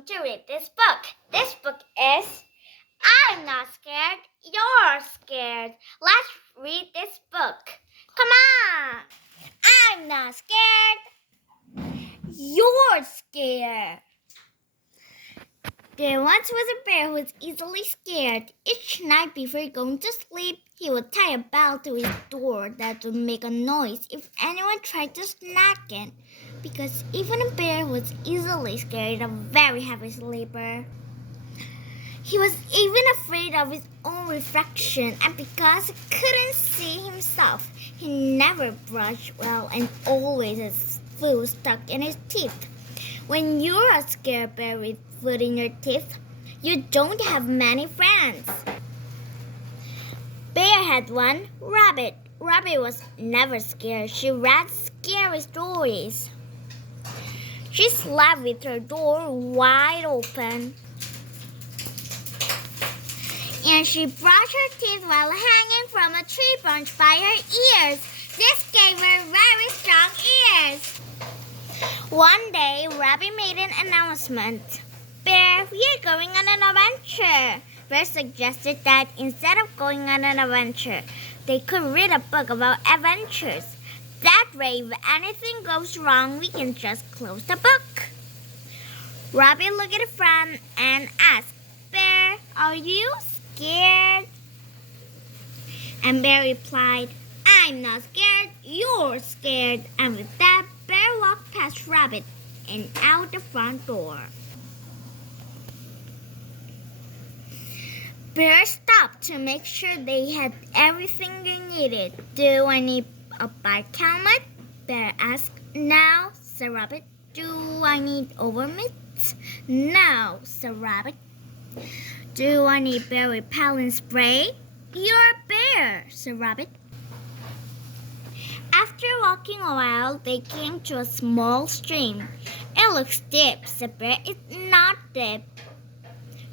going to read this book. This book is I'm Not Scared, You're Scared. Let's read this book. Come on! I'm not scared. You're scared. There once was a bear who was easily scared. Each night before going to sleep, he would tie a bell to his door that would make a noise if anyone tried to snack it. Because even a bear was easily scared, a very heavy sleeper. He was even afraid of his own reflection, and because he couldn't see himself, he never brushed well and always had food stuck in his teeth. When you're a scared bear with food in your teeth, you don't have many friends. Bear had one rabbit. Rabbit was never scared. She read scary stories. She slept with her door wide open. And she brushed her teeth while hanging from a tree branch by her ears. This gave her very strong ears. One day, Rabbit made an announcement. Bear, we are going on an adventure. Bear suggested that instead of going on an adventure, they could read a book about adventures. That way, if anything goes wrong, we can just close the book. Rabbit looked at a friend and asked, Bear, are you scared? And Bear replied, I'm not scared, you're scared. And with that, Bear walked past Rabbit and out the front door. Bear stopped to make sure they had everything they needed. Do I need a bike helmet? Bear asked. No, said Rabbit. Do I need overmitts? No, said Rabbit. Do I need bear repellent spray? You're a bear, said Rabbit. After walking a while, they came to a small stream. It looks deep, said Bear. It's not deep,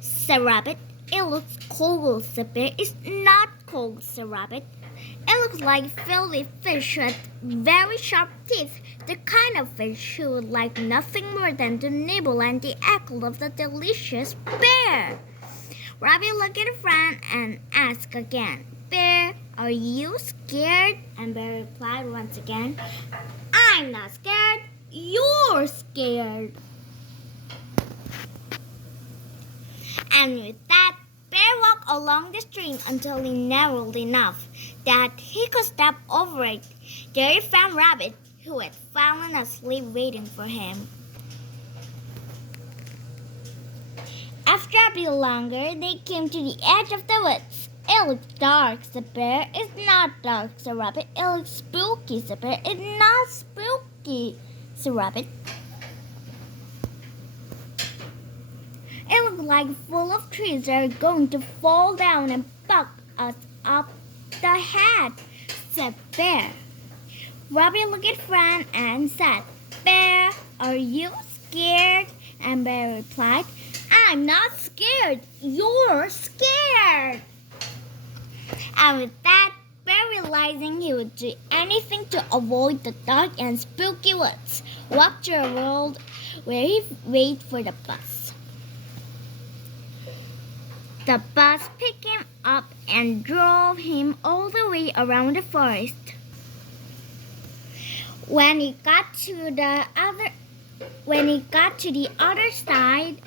said Rabbit. It looks cold, said Bear. It's not cold, said Rabbit. It looks like filled with fish with very sharp teeth, the kind of fish who would like nothing more than to nibble at the ankle of the delicious bear. Rabbit looked at a friend and asked again, Bear, are you scared? And Bear replied once again, I'm not scared, you're scared. And with that, Bear walked along the stream until he narrowed enough that he could step over it. There he found Rabbit, who had fallen asleep waiting for him. After a bit longer, they came to the edge of the woods. It looks dark, said Bear. It's not dark, said Rabbit. It looks spooky, said Bear. It's not spooky, said Rabbit. It looks like full of trees that are going to fall down and buck us up the head, said Bear. Rabbit looked at friend and said, Bear, are you scared? And Bear replied, I'm not scared, you're scared. And with that, Bear, realizing he would do anything to avoid the dark and spooky woods, walked to a road where he waited for the bus. The bus picked him up and drove him all the way around the forest. When he got to the other side,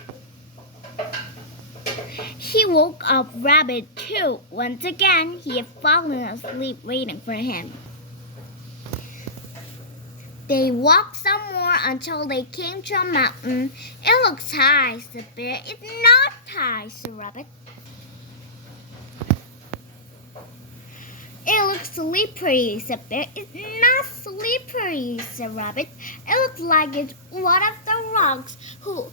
he woke up Rabbit too. Once again, he had fallen asleep waiting for him. They walked some more until they came to a mountain. It looks high, said Bear. It's not high, said Rabbit. It looks slippery, said Bear. It's not slippery, said Rabbit. It looks like it's one of the rocks who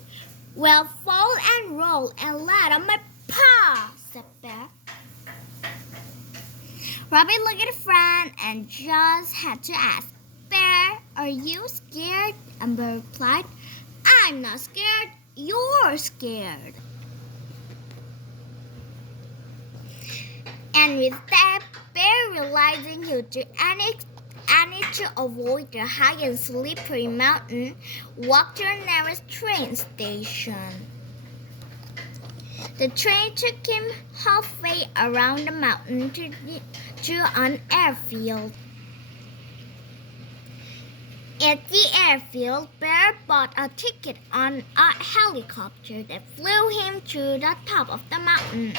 will fall and roll and land on my paw, said Bear. Rabbit looked at a friend and just had to ask, Bear, are you scared? And Bear replied, I'm not scared, you're scared. And with that, Bear, realizing he would do anything to avoid the high and slippery mountain, walked to the nearest train station. The train took him halfway around the mountain to an airfield. At the airfield, Bear bought a ticket on a helicopter that flew him to the top of the mountain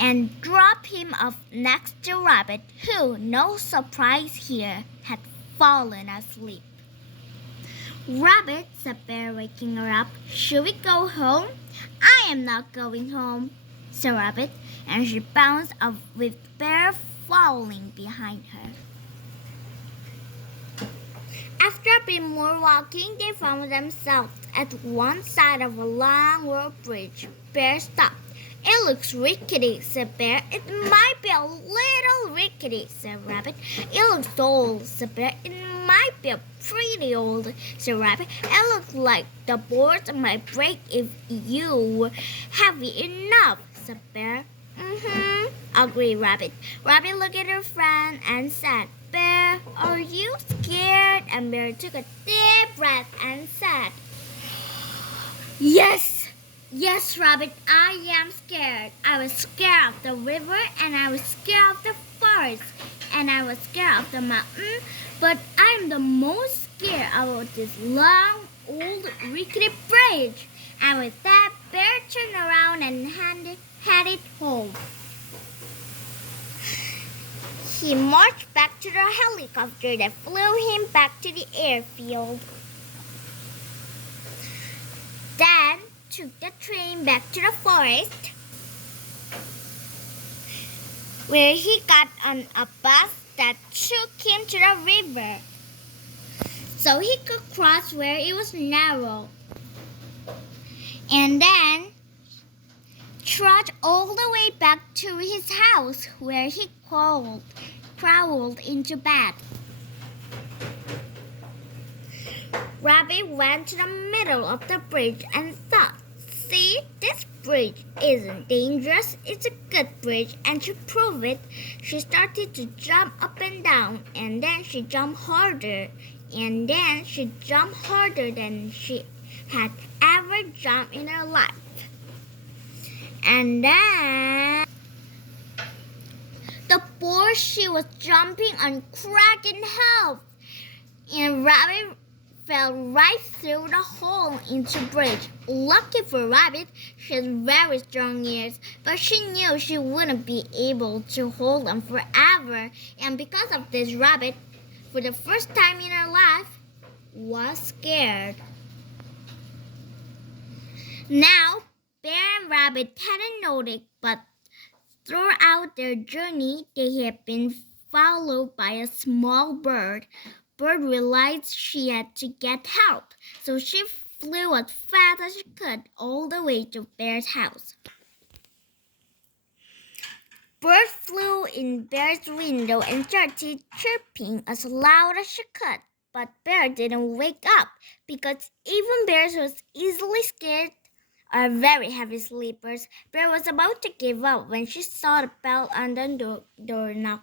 and dropped him off next to Rabbit, who, no surprise here, had fallen asleep. "Rabbit," said Bear, waking her up, "should we go home?" "I am not going home," said Rabbit, and she bounced off with Bear falling behind her. After a bit more walking, they found themselves at one side of a long road bridge. Bear stopped. "It looks rickety," said Bear. "It might be a little rickety," said Rabbit. "It looks old," said Bear. "It might be pretty old," said Rabbit. "It looks like the boards might break if you heavy enough," said Bear. Agreed Rabbit. Rabbit looked at her friend and said, "Bear, are you scared?" And Bear took a deep breath and said, "Yes, Rabbit, I am scared. I was scared of the river, and I was scared of the forest, and I was scared of the mountain, but I am the most scared about this long, old, rickety bridge." And with that, Bear turned around and headed home. He marched back to the helicopter that flew him back to the airfield. Then took the train back to the forest, where he got on a bus that took him to the river, so he could cross where it was narrow, and then trudge all the way back to his house, where he crawled into bed. Rabbit went to the middle of the bridge and thought, "See, this bridge isn't dangerous. It's a good bridge." And to prove it, she started to jump up and down, and then she jumped harder, and then she jumped harder than she had ever jumped in her life. And then the board she was jumping on cracked in half, and Rabbit fell right through the hole into the bridge. Lucky for Rabbit, she has very strong ears, but she knew she wouldn't be able to hold them forever, and because of this, Rabbit, for the first time in her life, was scared. Now, Bear and Rabbit hadn't noticed, but throughout their journey, they had been followed by a small bird. Bird realized she had to get help, so she flew as fast as she could all the way to Bear's house. Bird flew in Bear's window and started chirping as loud as she could, but Bear didn't wake up because even bears was easily scared are very heavy sleepers. Bear was about to give up when she saw the bell on the doorknob.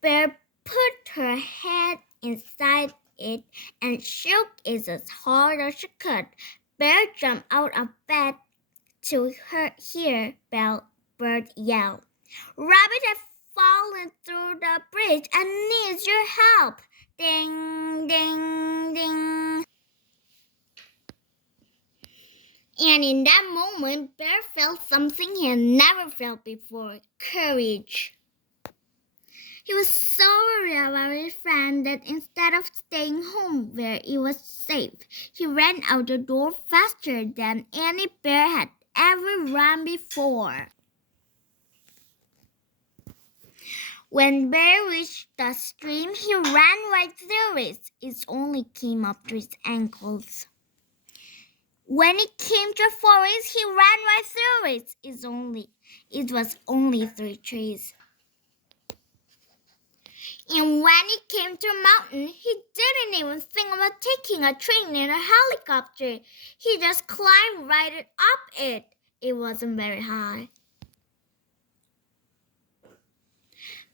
Bear put her head inside it and shook it as hard as she could. Bear jumped out of bed to hear Bird yell. "Rabbit has fallen through the bridge and needs your help." Ding, ding, ding. And in that moment, Bear felt something he had never felt before: courage. He was so worried about his friend that instead of staying home where it was safe, he ran out the door faster than any bear had ever run before. When Bear reached the stream, he ran right through it. It only came up to his ankles. When it came to the forest, he ran right through it. It was only 3 trees. And when it came to a mountain, he didn't even think about taking a train and a helicopter. He just climbed right up it. It wasn't very high.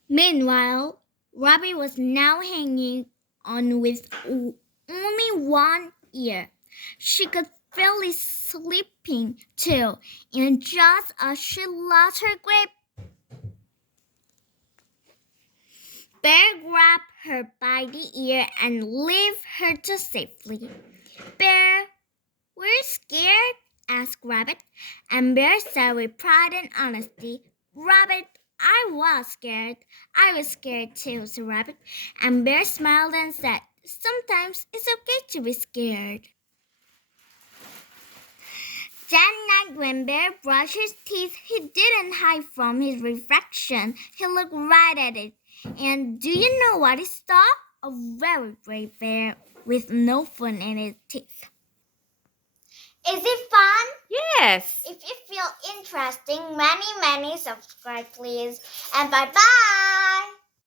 Meanwhile, Rabbit was now hanging on with only one ear. She could feel it slipping too, and just as she lost her grip, Bear grabbed her by the ear and lifted her to safety. Bear, were you scared? Asked Rabbit, and Bear said with pride and honesty, Rabbit, I was scared. I was scared too, said Rabbit, and Bear smiled and said, sometimes it's okay to be scared. That night when Bear brushed his teeth, he didn't hide from his reflection. He looked right at it. And do you know what he saw? A very brave bear with no fun in his teeth. Is it fun? Yes. If you feel interesting, many subscribe please. And bye-bye.